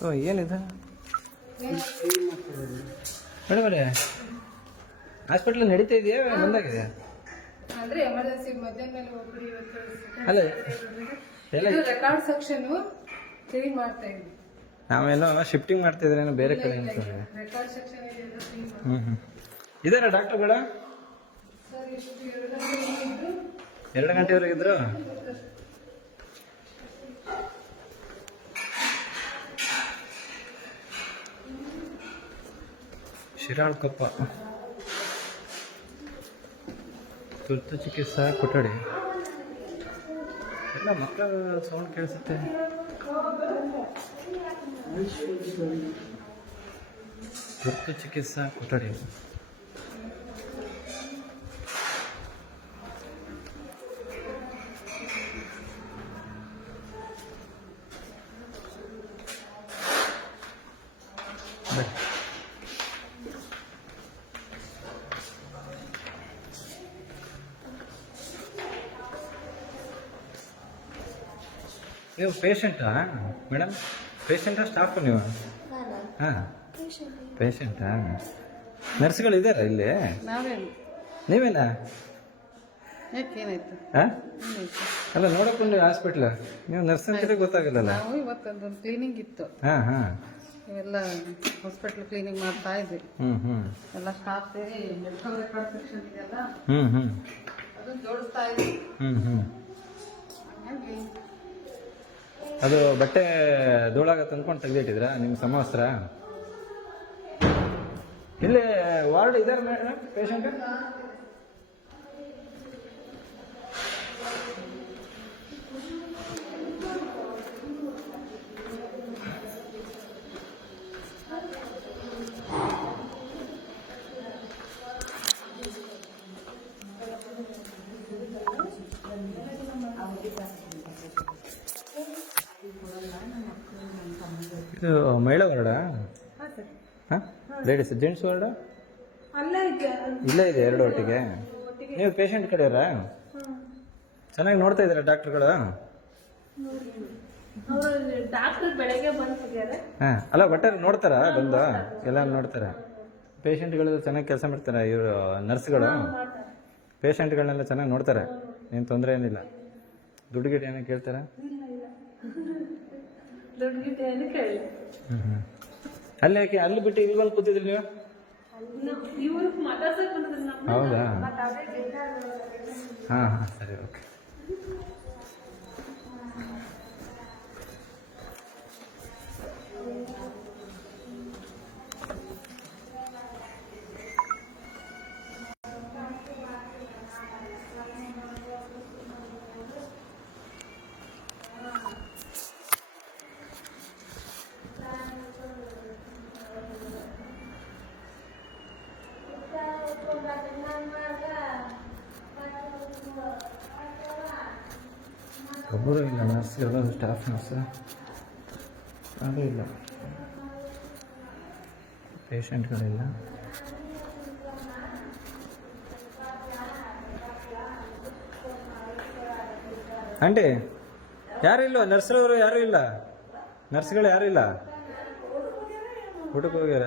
ಓ ಏನಿದೆ? ಮೇಡಮ್ ಅವರೇ ಹಾಸ್ಪಿಟ್ಲ್ ನಡೀತಾ ಇದೆಯಾ? ಬಂದಾಗಿದೆ? ಅಂದ್ರೆ ಎಮರ್ಜೆನ್ಸಿ ಮಧ್ಯಾಹ್ನ ಒಬ್ರು ಇವತ್ತು ಅಲ್ಲ ಎಲ್ಲ ಇದು ರೆಕಾರ್ಡ್ ಸೆಕ್ಷನ್ ಕ್ಲೀನ್ ಮಾಡ್ತಾ ಇದ್ವಿ ಶಿಫ್ಟಿಂಗ್ ಬೇರೆ ಕಡೆ ರೆಕಾರ್ಡ್ ಸೆಕ್ಷನ್ ಇದೆ clean. ಹ್ಞೂ ಹ್ಞೂ ಇದಾರ ಡಾಕ್ಟರ್ಗಳ? ಸರ್ ಎಷ್ಟು ಎರಡು ಗಂಟೆವರೆಗಿದ್ರು ಎರಡು ಗಂಟೆವರೆಗೆ ಇದ್ರು ಶಿರಾಳ್ ಕಪ್ಪ ತುರ್ತು ಚಿಕಿತ್ಸಾ ಕೊಠಡಿ. ಎಲ್ಲ ಮಕ್ಕಳ ಸೌಂಡ್ ಕೇಳಿಸುತ್ತೆ. ತುರ್ತು ಚಿಕಿತ್ಸಾ ಕೊಠಡಿ. ನೀವು ಪೇಷಂಟಾ ಮೇಡಮ್ ಪೇಷಂಟಾ ಸ್ಟಾಫು ನೀವು? ಹಾಂ. ಪೇಷಂಟಾ ನರ್ಸ್ಗಳು ಇದ್ದಾರಾ ಇಲ್ಲಿ? ನಾವೇನು? ಹಾಂ? ಅಲ್ಲ ನೋಡಕೊಂಡು ಹಾಸ್ಪಿಟ್ಲ್ ನೀವು ನರ್ಸ್ ಅಂತ ಗೊತ್ತಾಗಲ್ಲಲ್ಲ ನಾವು ಇವತ್ತೊಂದು ಕ್ಲೀನಿಂಗ್ ಇತ್ತು. ಹಾಂ ಹಾಂ. ಇವೆಲ್ಲ ಹಾಸ್ಪಿಟಲ್ ಕ್ಲೀನಿಂಗ್ ಮಾಡ್ತಾ ಇದ್ವಿ. ಹ್ಞೂ ಹ್ಞೂ ಎಲ್ಲ ಸ್ಟಾಫ್ ಸೇರಿ ಮೆಡಿಕಲ್ ರೆಕಾರ್ಡ್ ಸೆಕ್ಷನ್ ಇದೆಯಲ್ಲ ಹ್ಞೂ ಹ್ಞೂ ಅದನ್ನು ಜೋಡಿಸ್ತಾ ಇದ್ವಿ. ಹ್ಞೂ ಹ್ಞೂ ಹಂಗಾಗಿ ಅದು ಬಟ್ಟೆ ಧೂಳಾಗ ತಂದ್ಕೊಂಡು ತೆಗೆದಿಟ್ಟಿದ್ರಾ ನಿಮ್ಮ ಸಮವಸ್ತ್ರ? ಇಲ್ಲಿ ವಾರ್ಡ್ ಇದಾರೆ ಮೇಡಮ್ ಪೇಷಂಟ್ ಇದು ಮಹಿಳಾ ವಾರ್ಡ ಹಾಂ ಲೇಡೀಸ್ ಜೆಂಟ್ಸ್ ವಾರ್ಡ ಇಲ್ಲ ಇದೆ ಎರಡು ಒಟ್ಟಿಗೆ. ನೀವು ಪೇಷಂಟ್ ಕಡೆಯವರಾ ಚೆನ್ನಾಗಿ ನೋಡ್ತಾ ಇದ್ದೀರಾ ಡಾಕ್ಟರ್ಗಳು ಹಾಂ. ಅಲ್ಲ ಒಟ್ಟಾರೆ ನೋಡ್ತಾರಾ ಬಂದು? ಎಲ್ಲ ನೋಡ್ತಾರೆ? ಪೇಷಂಟ್ಗಳು ಚೆನ್ನಾಗಿ ಕೆಲಸ ಮಾಡ್ತಾರೆ ಇವರು ನರ್ಸ್ಗಳು ಪೇಷಂಟ್ಗಳನ್ನೆಲ್ಲ ಚೆನ್ನಾಗಿ ನೋಡ್ತಾರೆ. ಏನು ತೊಂದರೆ ಏನಿಲ್ಲ. ದುಡ್ಡು ಗಿಡ ಏನೋ ಕೇಳ್ತಾರಾ? ದುಡ್ಡು ಗಿಡ್ಡು ಏನು ಕೇಳಿ ಅಲ್ಲಿ ಯಾಕೆ ಅಲ್ಲಿ ಬಿಟ್ಟು ಇಲ್ಲಿ ಬಂದು ಕೂತಿದ್ರಿ ನೀವು? ಇವರು ಮಾತಾಡ್ಸಕ್ ಬಂದಿದ್ರು ಹೌದಾ? ಹಾಂ ಹಾಂ ಸರಿ ಓಕೆ ಒಬ್ಬರು ಇಲ್ಲ ನರ್ಸ್ ಎಲ್ಲ ಸ್ಟಾಫ್ ನರ್ಸ್ ಅದೂ ಇಲ್ಲ. ಪೇಷಂಟ್ಗಳಿಲ್ಲ ಆಂಟಿ, ಯಾರು ಇಲ್ಲ? ನರ್ಸ್ರವರು ಯಾರು ಇಲ್ಲ? ನರ್ಸ್ಗಳು ಯಾರು ಇಲ್ಲ? ಊಟಕ್ಕೆ ಹೋಗ್ಯಾರ?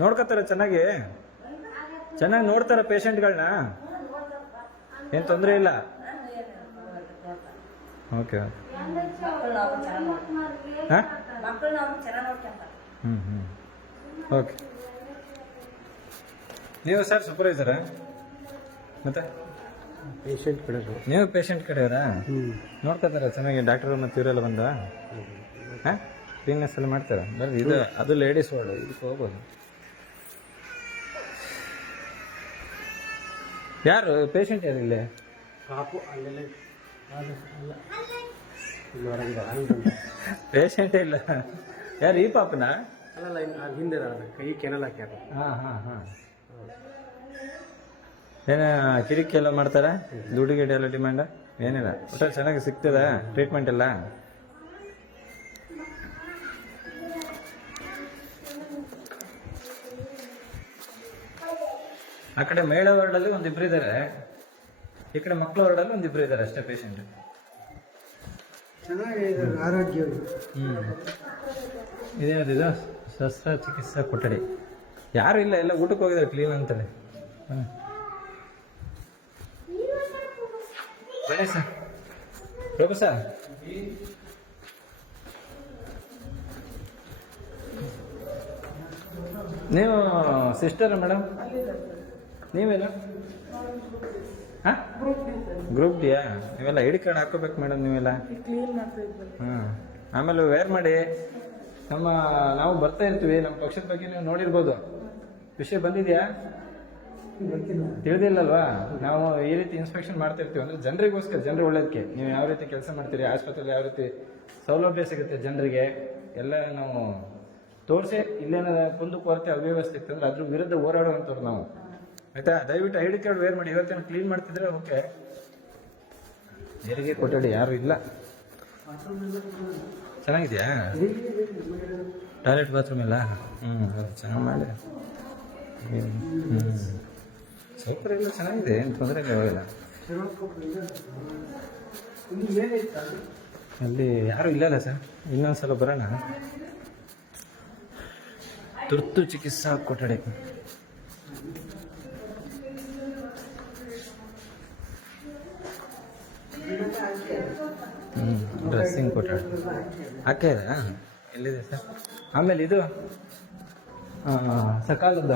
ನೋಡ್ಕೋತಾರೆ ಚೆನ್ನಾಗಿ? ಚೆನ್ನಾಗಿ ನೋಡ್ತಾರ ಪೇಷಂಟ್ಗಳನ್ನ ಏನು ತೊಂದರೆ ಇಲ್ಲ? ಓಕೆ ಹಾಂ? ಹ್ಞೂ ಹ್ಞೂ ಓಕೆ. ನೀವು ಸರ್ ಸೂಪರ್ವೈಸರಾ ಮತ್ತೆ? ಪೇಷಂಟ್ ಕಡೆ ನೀವು ಪೇಷಂಟ್ ಕಡೆಯವರಾ ನೋಡ್ಕೊತಾರ ಚೆನ್ನಾಗಿ ಡಾಕ್ಟರ್ ಮತ್ತು ಇವರೆಲ್ಲ ಬಂದ? ಹಾಂ? ಕ್ಲೀನ್ನೆಸ್ ಎಲ್ಲ ಮಾಡ್ತಾರೆ? ಬರ್ರಿ ಇದು ಅದು ಲೇಡೀಸ್ ವಾರ್ಡು ಇದಕ್ಕೆ ಹೋಗ್ಬೋದು. ಯಾರು ಪೇಷಂಟ್ ಯಾರು ಇಲ್ಲಿ? ಪಾಪು ಅಲ್ಲೆಲ್ಲ ಅದು ಅಲ್ಲ ಇಲ್ಲಿ ಹೊರಗಿದೆ ಹಂಗೆ ಪೇಷಂಟೇ ಇಲ್ಲ. ಯಾರು ಈ ಪಾಪನ? ಇನ್ನು ಹಿಂದೆ ಕೈ ಕೆನಲ್ ಹಾಕ್ಯಾರ ಹಾಂ ಹಾಂ ಹಾಂ. ಏನ ಕಿರಿಕಿ ಎಲ್ಲ ಮಾಡ್ತಾರ? ದುಡ್ಡು ಗಿಡ ಎಲ್ಲ ಡಿಮ್ಯಾಂಡ್ ಏನಿಲ್ಲ. ಒಟ್ಟು ಚೆನ್ನಾಗಿ ಸಿಗ್ತದ? ಟ್ರೀಟ್ಮೆಂಟ್ ಎಲ್ಲ? ಆ ಕಡೆ ಮಹಿಳಾ ವಾರ್ಡಲ್ಲಿ ಒಂದಿಬ್ರು ಇದ್ದಾರೆ ಈ ಕಡೆ ಮಕ್ಕಳ ವಾರ್ಡಲ್ಲಿ ಒಂದಿಬ್ರು ಇದ್ದಾರೆ ಅಷ್ಟೇ ಪೇಷಂಟ್ ಚೆನ್ನಾಗಿದೆ ಆರೋಗ್ಯ ಇದೇನದು ಇದು? ಶಸ್ತ್ರಚಿಕಿತ್ಸಾ ಕೊಠಡಿ. ಯಾರು ಇಲ್ಲ, ಎಲ್ಲ ಊಟಕ್ಕೆ ಹೋಗಿದ್ದಾರೆ ಕ್ಲೀನ್ ಅಂತಾರೆ ಹಾಂ ಬನ್ನಿ ಸರ್. ಪ್ರಭು ಸರ್. ನೀವು ಸಿಸ್ಟರ್ ಮೇಡಮ್? ನೀವೆಲ್ಲ ಹಾಂ? ಗ್ರೂಪ್ ಡಿಯಾ ನೀವೆಲ್ಲ ಐ ಡಿ ಕಾರ್ಡ್ ಹಾಕೋಬೇಕು ಮೇಡಮ್ ನೀವೆಲ್ಲ. ಹಾಂ. ಆಮೇಲೆ ವೇರ್ ಮಾಡಿ. ನಮ್ಮ ನಾವು ಬರ್ತಾ ಇರ್ತೀವಿ. ನಮ್ಮ ಪಕ್ಷದ ಬಗ್ಗೆ ನೀವು ನೋಡಿರ್ಬೋದು. ವಿಷಯ ಬಂದಿದೆಯಾ? ತಿಳಿದಿಲ್ಲಲ್ವಾ? ನಾವು ಈ ರೀತಿ ಇನ್ಸ್ಪೆಕ್ಷನ್ ಮಾಡ್ತಾ ಇರ್ತೀವಿ. ಅಂದ್ರೆ ಜನರಿಗೋಸ್ಕರ ಜನರು ಒಳ್ಳೇದಕ್ಕೆ ನೀವು ಯಾವ ರೀತಿ ಕೆಲಸ ಮಾಡ್ತೀರಿ? ಆಸ್ಪತ್ರೆಯಲ್ಲಿ ಯಾವ ರೀತಿ ಸೌಲಭ್ಯ ಸಿಗುತ್ತೆ ಜನರಿಗೆ? ಎಲ್ಲ ನಾವು ತೋರಿಸಿ ಇಲ್ಲೇನೋ ಕುಂದು ಕೊರತೆ ಅವ್ಯವಸ್ಥೆ ಇತ್ತಂದ್ರೆ ಅದ್ರ ವಿರುದ್ಧ ಹೋರಾಡುವಂಥವ್ರು ನಾವು. ಆಯ್ತಾ? ದಯವಿಟ್ಟು ಐ ಡಿ ಕಾರ್ಡ್ ವೇರ್ ಮಾಡಿ. ಇವತ್ತೇನು ಕ್ಲೀನ್ ಮಾಡ್ತಿದ್ರೆ ಓಕೆ ಹೆರಿಗೆ ಕೊಟ್ಟಡಿ ಯಾರು ಇಲ್ಲ. ಚೆನ್ನಾಗಿದೆಯಾ? ಟಾಯ್ಲೆಟ್ ಬಾತ್ರೂಮ್ ಇಲ್ಲ ಹ್ಞೂ ಅದು ಚೆನ್ನಾಗಿ ಮಾಡಿ ಹ್ಞೂ ಸೌಕರ್ಯ ಎಲ್ಲ ಚೆನ್ನಾಗಿದೆ ಏನು ತೊಂದರೆ ಇಲ್ಲ ಅಲ್ಲಿ ಯಾರು ಇಲ್ಲಲ್ಲ ಸರ್? ಇನ್ನೊಂದ್ಸಲ ಬರೋಣ. ತುರ್ತು ಚಿಕಿತ್ಸಾ ಕೊಠಡಿ. ಡ್ರೆಸ್ಸಿಂಗ್ ಕೊಠಡಿ ಹಾಕಿದ ಎಲ್ಲಿದೆ ಸರ್? ಆಮೇಲೆ ಇದು ಸಕಾಲದ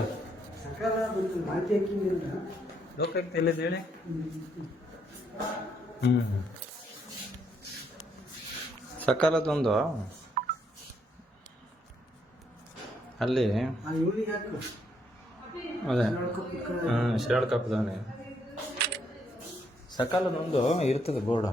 ಲೋಕಕ್ಕೆ ಎಲ್ಲಿದೆ ಹೇಳಿ? ಹ್ಞೂ ಸಕಾಲದೊಂದು ಅಲ್ಲಿ. ಅದೇ. ಹಾಂ ಶಿರಾಳ್ ಕಪ್ಪದವನೇ ಸಕಾಲದೊಂದು ಇರ್ತದೆ ಬೋರ್ಡು.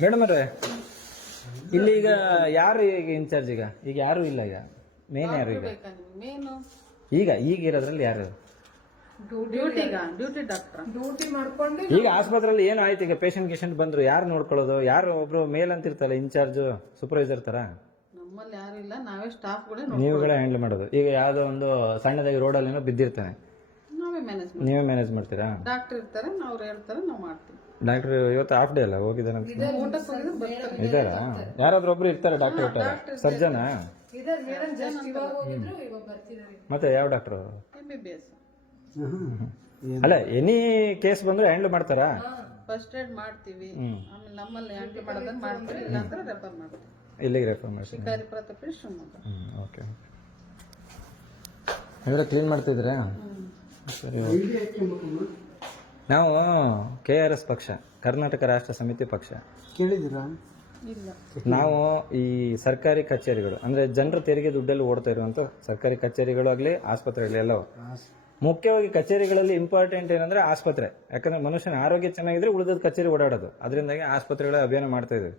ಮೇಡಮ್ ಅವ್ರೆ ಇಲ್ಲಿ ಈಗ ಯಾರು ಈಗ ಇನ್ಚಾರ್ಜ್ ಈಗ? ಈಗ ಯಾರು ಇಲ್ಲ ಈಗ? ಮೇನ್ ಯಾರು ಈಗ? ಈಗ ಈಗ ಇರೋದ್ರಲ್ಲಿ ಯಾರು? ಡ್ಯೂಟಿಗ ಡ್ಯೂಟಿ ಡಾಕ್ಟ್ರ ಡ್ಯೂಟಿ ಮಾಡ್ಕೊಂಡು ಈಗ ಆಸ್ಪತ್ರೆಯಲ್ಲಿ ಏನು ಆಯ್ತು ಈಗ ಪೇಷಂಟ್ ಗೇಷಂಟ್ ಬಂದ್ರು ಯಾರು ನೋಡ್ಕೊಳ್ಳೋದು? ಯಾರು ಒಬ್ರು ಮೇಲ್ ಅಂತ ಇರ್ತಲ್ಲ ಇನ್ಚಾರ್ಜ್ ಸೂಪರ್ವೈಸರ್ ತರ? ನಮ್ಮಲ್ಲಿ ಯಾರು ಇಲ್ಲ ನಾವೇ ಸ್ಟಾಫ್ಗಳೇ ನೀವುಗಳೇ ಹ್ಯಾಂಡಲ್ ಮಾಡೋದು. ಈಗ ಯಾವ್ದೋ ಒಂದು ಸಣ್ಣದಾಗಿ ರೋಡಲ್ಲಿ ಏನೋ ಬಿದ್ದಿರ್ತಾನೆ. ನಾವೇ ಮ್ಯಾನೇಜ್ ನೀವೇ ಮ್ಯಾನೇಜ್ ಮಾಡ್ತೀರಾ? ಡಾಕ್ಟರ್ ಇರ್ತಾರೆ ಅವ್ರು ಹೇಳ್ತಾರೆ ನಾವು ಮಾಡ್ತೀವಿ. ಡಾಕ್ಟರ್ ಇವತ್ತು ಹಾಫ್ ಡೇ ಅಲ್ಲ ಹೋಗಿದ್ದಾನೆ ಊಟಕ್ಕೆ ಹೋಗಿದ್ರೆ ಬರ್ತಾರೆ. ಇದ್ದಾರಾ ಯಾರಾದ್ರೂ ಒಬ್ರು ಇರ್ತಾರೆ ಡಾಕ್ಟರ್ ಇರ್ತಾರೆ ಸರ್ಜನಾ ಇದಾರೆ ಮೇಡಮ್ ಜಸ್ಟ್ ಇವಾಗ ಹೋಗಿದ್ರು ಇವಾಗ ಬರ್ತಿದ್ದಾರೆ. ಮತ್ತೆ ಯಾವ doctor M B B S ಅಲ್ಲ ಎನಿ ಕೇಸ್ ಬಂದ್ರೆ ಹ್ಯಾಂಡಲ್ ಮಾಡ್ತಾರಾ? ಫಸ್ಟ್ ಏಡ್ ಮಾಡ್ತೀವಿ. ಆಮೇಲೆ ನಮ್ಮಲ್ಲಿ ಹ್ಯಾಂಡಲ್ ಮಾಡೋದನ್ನ ಮಾಡ್ತೀವಿ. ಇಲ್ಲಾಂದ್ರೆ ರೆಫರ್ ಮಾಡ್ತೀವಿ. ಇಲ್ಲಿಗೆ ರೆಫರ್ ಮಾಡ್ತೀನಿ ಶಿಕಾರಿಪುರ ತಪ್ಪಿ ಶಿವಮೊಗ್ಗ. ಓಕೆ ಹಾಗಾದ್ರೆ ಕ್ಲೀನ್ ಮಾಡ್ತಿದ್ರೆ ಸರಿ ಓಕೆ. ನಾವು ಕೆ ಆರ್ ಎಸ್ ಪಕ್ಷ ಕರ್ನಾಟಕ ರಾಷ್ಟ್ರ ಸಮಿತಿ ಪಕ್ಷ. ಕೇಳಿದ್ದೀರಾ? ಇಲ್ಲ. ನಾವು ಈ ಸರ್ಕಾರಿ ಕಚೇರಿಗಳು ಅಂದ್ರೆ ಜನರ ತೆರಿಗೆ ದುಡ್ಡಲ್ಲಿ ಓಡ್ತಾ ಇರುವಂತ ಸರ್ಕಾರಿ ಕಚೇರಿಗಳು ಆಗ್ಲಿ ಆಸ್ಪತ್ರೆಗಳು ಎಲ್ಲವೂ. ಮುಖ್ಯವಾಗಿ ಕಚೇರಿಗಳಲ್ಲಿ ಇಂಪಾರ್ಟೆಂಟ್ ಏನಂದ್ರೆ ಆಸ್ಪತ್ರೆ. ಯಾಕಂದ್ರೆ ಮನುಷ್ಯನ ಆರೋಗ್ಯ ಚೆನ್ನಾಗಿದ್ರೆ ಉಳಿದದ ಕಚೇರಿ ಓಡಾಡೋದು. ಅದರಿಂದಾಗಿ ಆಸ್ಪತ್ರೆಗಳ ಅಭಿಯಾನ ಮಾಡ್ತಾ ಇದ್ದೀವಿ.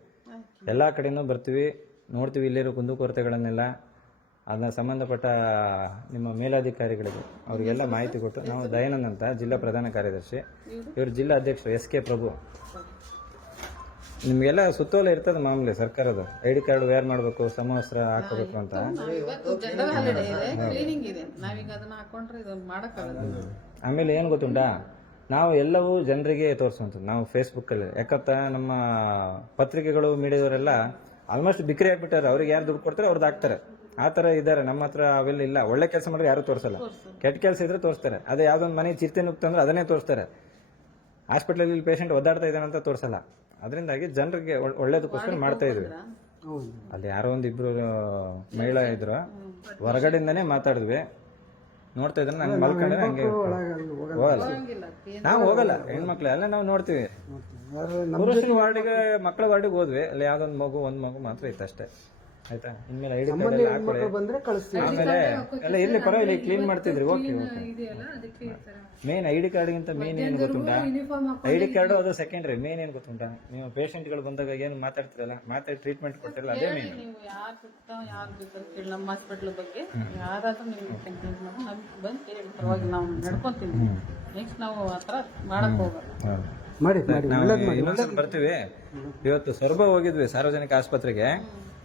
ಎಲ್ಲ ಕಡೆನೂ ಬರ್ತೀವಿ ನೋಡ್ತೀವಿ ಇಲ್ಲಿರೋ ಕುಂದುಕೊರತೆಗಳನ್ನೆಲ್ಲ ಅದನ್ನ ಸಂಬಂಧಪಟ್ಟ ನಿಮ್ಮ ಮೇಲಾಧಿಕಾರಿಗಳಿಗೆ ಅವರಿಗೆಲ್ಲ ಮಾಹಿತಿ ಕೊಟ್ಟು ನಾವು ದಯಾನಂದ್ ಅಂತ ಜಿಲ್ಲಾ ಪ್ರಧಾನ ಕಾರ್ಯದರ್ಶಿ. ಇವರು? ಜಿಲ್ಲಾ ಅಧ್ಯಕ್ಷರು ಎಸ್ ಕೆ ಪ್ರಭು. ನಿಮಗೆಲ್ಲ ಸುತ್ತೋಲೆ ಇರ್ತದೆ ಮಾಮೂಲಿ ಸರ್ಕಾರದ. ಐ ಡಿ ಕಾರ್ಡ್ ವೇರ್ ಮಾಡಬೇಕು ಸಮವಸ್ತ್ರ ಹಾಕೋಬೇಕು ಅಂತ. ಆಮೇಲೆ ಏನು ಗೊತ್ತುಂಟಾ? ನಾವು ಎಲ್ಲವೂ ಜನರಿಗೆ ತೋರಿಸುವಂಥದ್ದು. ನಾವು ಫೇಸ್ಬುಕ್ಕಲ್ಲಿ ಯಾಕತ್ತ ನಮ್ಮ ಪತ್ರಿಕೆಗಳು ಮೀಡಿಯಾದವರೆಲ್ಲ ಆಲ್ಮೋಸ್ಟ್ ಬಿಕ್ರಿ ಆಗ್ಬಿಟ್ಟಾರೆ. ಅವ್ರಿಗೆ ಯಾರು ದುಡ್ಡು ಕೊಡ್ತಾರೆ ಅವ್ರದ್ದು ಹಾಕ್ತಾರೆ. ಆ ಥರ ಇದ್ದಾರೆ. ನಮ್ಮ ಹತ್ರ ಅವೆಲ್ಲ ಇಲ್ಲ. ಒಳ್ಳೆ ಕೆಲಸ ಮಾಡಿದ್ರೆ ಯಾರು ತೋರಿಸಲ್ಲ. ಕೆಟ್ಟ ಕೆಲಸ ಇದ್ರೆ ತೋರಿಸ್ತಾರೆ. ಅದೇ ಯಾವ್ದೊಂದು ಮನೆ ಚಿರತೆ ನುಗ್ತಂದ್ರೆ ಅದನ್ನೇ ತೋರಿಸ್ತಾರೆ. ಹಾಸ್ಪಿಟ್ಲಲ್ಲಿ ಪೇಷಂಟ್ ಒದ್ದಾಡ್ತಾ ಇದ್ದಾನೆ ಅಂತ ತೋರಿಸಲ್ಲ. ಅದರಿಂದಾಗಿ ಜನರಿಗೆ ಒಳ್ಳೇದಕ್ಕೋಸ್ಕರ ಮಾಡ್ತಾ ಇದ್ವಿ. ಹೌದು. ಅಲ್ಲಿ ಯಾರೋ ಒಂದ್ ಇಬ್ರು ಮಹಿಳಾ ಇದ್ರು. ಹೊರಗಡೆಯಿಂದಾನೇ ಮಾತಾಡಿದ್ವಿ. ನೋಡ್ತಾ ಇದ್ರೆ ನಂಗೆ ಮಲ್ಕೊಂಡ್ರೆ ಹಂಗೆ ಹೋಗಲ್ಲ. ನಾವು ಹೋಗಲ್ಲ. ಹೆಣ್ಮಕ್ಳು ಅಲ್ಲ ನಾವು ನೋಡ್ತೀವಿ. ಪುರುಷನ ವಾರ್ಡಿಗೆ ಮಕ್ಕಳ ವಾರ್ಡಿಗೆ ಹೋದ್ವಿ. ಅಲ್ಲಿ ಯಾವ್ದೊಂದು ಮಗು ಒಂದು ಮಗು ಮಾತ್ರ ಇತ್ತು ಅಷ್ಟೇ. ಆಯ್ತಾ? ಇನ್ಮೇಲೆ ಐಡಿ ಕಾರ್ಡ್ ಎಲ್ಲ ಹಾಕೊಳ್ಳಿ ಬಂದ್ರೆ ಕಳಿಸ್ತೀವಿ. ಆಮೇಲೆ ಎಲ್ಲ ಇರ್ಲಿ ಪರವಾಗಿಲ್ಲ ಕ್ಲೀನ್ ಮಾಡ್ತಿದ್ರಿ ಓಕೆ ಓಕೆ ಇದೆಯಲ್ಲ ಅದಕ್ಕೆ ಈ ತರ ಮೇನ್ ಐ ಡಿ ಕಾರ್ಡ್ಗಿಂತ ಮೇನ್ ಏನು ಗೊತ್ತುಂಟಾ? ಯೂನಿಫಾರ್ಮ್ ಐ ಡಿ ಕಾರ್ಡು ಅದು ಸೆಕೆಂಡ್ರಿ ಮೇನ್ ಏನು ಗೊತ್ತುಂಟಾ? ನೀವು ಪೇಷಂಟ್ಗಳು ಬಂದಾಗ ಏನು ಮಾತಾಡ್ತಿರಲ್ಲ ಮಾತಾಡಿ ಟ್ರೀಟ್ಮೆಂಟ್ ಕೊಟ್ಟಿಲ್ಲ ಅದೇ ಮೇನ್ ನೀವು ಯಾರು ಬಿಡ್ತಾ ಯಾರು ಬೇಕಾದ್ರೆ ಕೇಳಿ ನಮ್ಮ ಹಾಸ್ಪಿಟ್ಲ್ ಬಗ್ಗೆ ಯಾರಾದರೂ ನಿಮ್ಗೆ ಕಂಪ್ಲೇಂಟ್ ಮಾಡಿ ನಮ್ಗೆ ಬಂದು ಕೇಳಿ ಪರವಾಗಿ ನಾವು ನಡ್ಕೊತೀವಿ. ನೆಕ್ಸ್ಟ್ ನಾವು ಆ ಥರ ಮಾಡಕ್ಕೆ ಹೋಗಲ್ಲ. ಮಾಡಿ ಮಾಡಿ ನಾವು ಮಾಡಿ ಇನ್ನೊಂದ್ಸಲ ಬರ್ತೀವಿ. ಇವತ್ತು ಸೊರಬ ಹೋಗಿದ್ವಿ ಸಾರ್ವಜನಿಕ ಆಸ್ಪತ್ರೆಗೆ.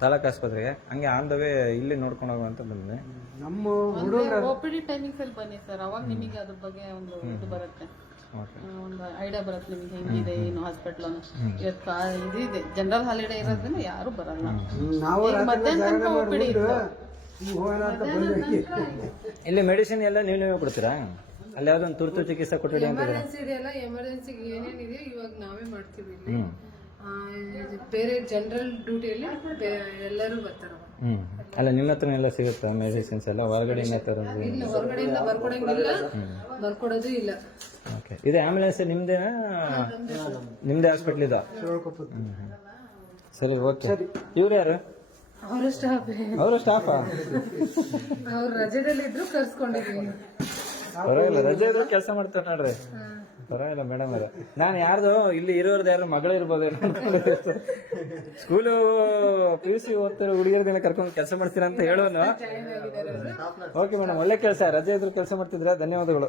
ತಾಲೂಕು ಆಸ್ಪತ್ರೆಗೆ ಹಂಗೆ ಆನ್ ದ ವೇ ಇಲ್ಲಿ ನೋಡ್ಕೊಂಡು ಹೋಗುವಂತ ಬಂದ್ವಿ. ನಮ್ಮ ಹುಡುಗರ ಒ ಪಿ ಡಿ ಟೈಮಿಂಗ್ಸ್ ಅಲ್ಲಿ ಬನ್ನಿ ಸರ್. ಅವಾಗ ನಿಮಗೆ ಅದ್ರ ಬಗ್ಗೆ ಒಂದು ಇದು ಬರುತ್ತೆ. ಒಂದು ಐಡಿಯಾ ಬರುತ್ತೆ ನಿಮಗೆ ಹೆಂಗಿದೆ ಏನು ಹಾಸ್ಪಿಟ್ಲ್ ಇವತ್ತು ಇದು ಇದೆ. ಜನರಲ್ ಹಾಲಿಡೇ ಇರೋದ್ರಿಂದ ಯಾರು ಬರಲ್ಲ. ನಾವು ಮಧ್ಯಾಹ್ನ ತನಕ ಬಂದ್ವಿ. ಇಲ್ಲಿ ಮೆಡಿಸಿನ್ ಎಲ್ಲ ನೀವು ನೀವೇ ಕೊಡ್ತೀರಾ? ಅಲ್ಲಿ ಯಾವ್ದೊಂದು ತುರ್ತು ಚಿಕಿತ್ಸೆ ಕೊಟ್ಟಿದೆ ಎಮರ್ಜೆನ್ಸಿ ಎಮರ್ಜೆನ್ಸಿಗೆ ಏನೇನಿದೆ ಇವಾಗ ನಾವೇ ಮಾಡ್ತೀವಿ ಬೇರೆ ಜನರಲ್ ಡ್ಯೂಟಿಯಲ್ಲಿ ಎಲ್ಲರೂ ಬರ್ತಾರೆ. ಹ್ಮ್. ಅಲ್ಲ ನಿಮ್ಮ ಹತ್ರ ಎಲ್ಲ ಸಿಗುತ್ತಾ ಮೆಡಿಸಿನ್ಸ್ ಎಲ್ಲ? ಹೊರಗಡೆಯಿಂದ ತರೋದು ಇಲ್ಲ? ಹೊರಗಡೆಯಿಂದ ಬರ್ಕೊಡಂಗಿಲ್ಲ. ಬರ್ಕೊಡೋದು ಇಲ್ಲ. ಓಕೆ ಇದು ಆಂಬುಲೆನ್ಸ್ ನಿಮ್ಮದೇನಾ ನಿಮ್ದೇ ಹಾಸ್ಪಿಟ್ಲ್ ಇದ? ಸರಿ ಓಕೆ ಇವ್ರು ಯಾರು? ಅವರ ಸ್ಟಾಫ್ ಅವರು ಸ್ಟಾಫಾ ಅವ್ರು ರಜೆದಲ್ಲಿ ಇದ್ರು ಕರ್ಸ್ಕೊಂಡಿದೀವಿ ಪರವಾಗಿಲ್ಲ ರಜೆ ಇದ್ರೆ ಕೆಲಸ ಮಾಡ್ತಾರೆ ನೋಡ್ರಿ. ಪರವಾಗಿಲ್ಲ ಮೇಡಮ್ ಅವ್ರೆ. ನಾನು ಯಾರ್ದು ಇಲ್ಲಿ ಇರೋರ್ದು ಯಾರು ಮಗಳು ಇರ್ಬೋದೇನೋ ಸ್ಕೂಲು ಪಿ ಯು ಸಿ ಓದ್ತಿರೋ ಹುಡುಗಿಯರ್ದೆಲ್ಲ ಕರ್ಕೊಂಡು ಕೆಲಸ ಮಾಡ್ತೀರಾ ಅಂತ ಹೇಳೋನು. ಓಕೆ ಮೇಡಮ್ ಒಳ್ಳೆ ಕೆಲಸ ರಜೆ ಇದ್ರು ಕೆಲಸ ಮಾಡ್ತಿದ್ರ ಧನ್ಯವಾದಗಳು.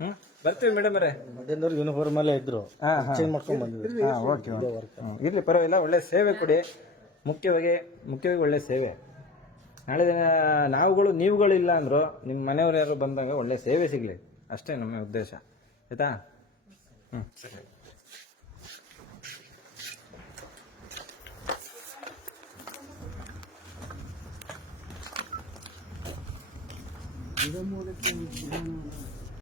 ಹ್ಮ್? ಬರ್ತೀವಿ ಮೇಡಮ್ ಅವರೇ. ಮಧ್ಯಾಹ್ನದವ್ರು ಯೂನಿಫಾರ್ಮ್ ಅಲ್ಲೇ ಇದ್ರು. ಚೇಂಜ್ ಮಾಡ್ಕೊಂಡ್ ಬಂದಿದ್ರು. ಹಾ ಓಕೆ. ಇರ್ಲಿ ಪರವಾಗಿಲ್ಲ. ಒಳ್ಳೆ ಸೇವೆ ಕೊಡಿ. ಮುಖ್ಯವಾಗಿ ಮುಖ್ಯವಾಗಿ ಒಳ್ಳೆ ಸೇವೆ. ನಾಳೆ ದಿನ ನಾವುಗಳು, ನೀವುಗಳು ಇಲ್ಲ ಅಂದ್ರು ನಿಮ್ಮ ಮನೆಯವ್ರು ಯಾರು ಬಂದಾಗ ಒಳ್ಳೆ ಸೇವೆ ಸಿಗಲಿ. ಅಷ್ಟೇ ನಮ್ಮ ಉದ್ದೇಶ. ಆಯ್ತಾ? ಹ್ಮ್. ಸರಿ ಮೂಲಕ್ಕೆ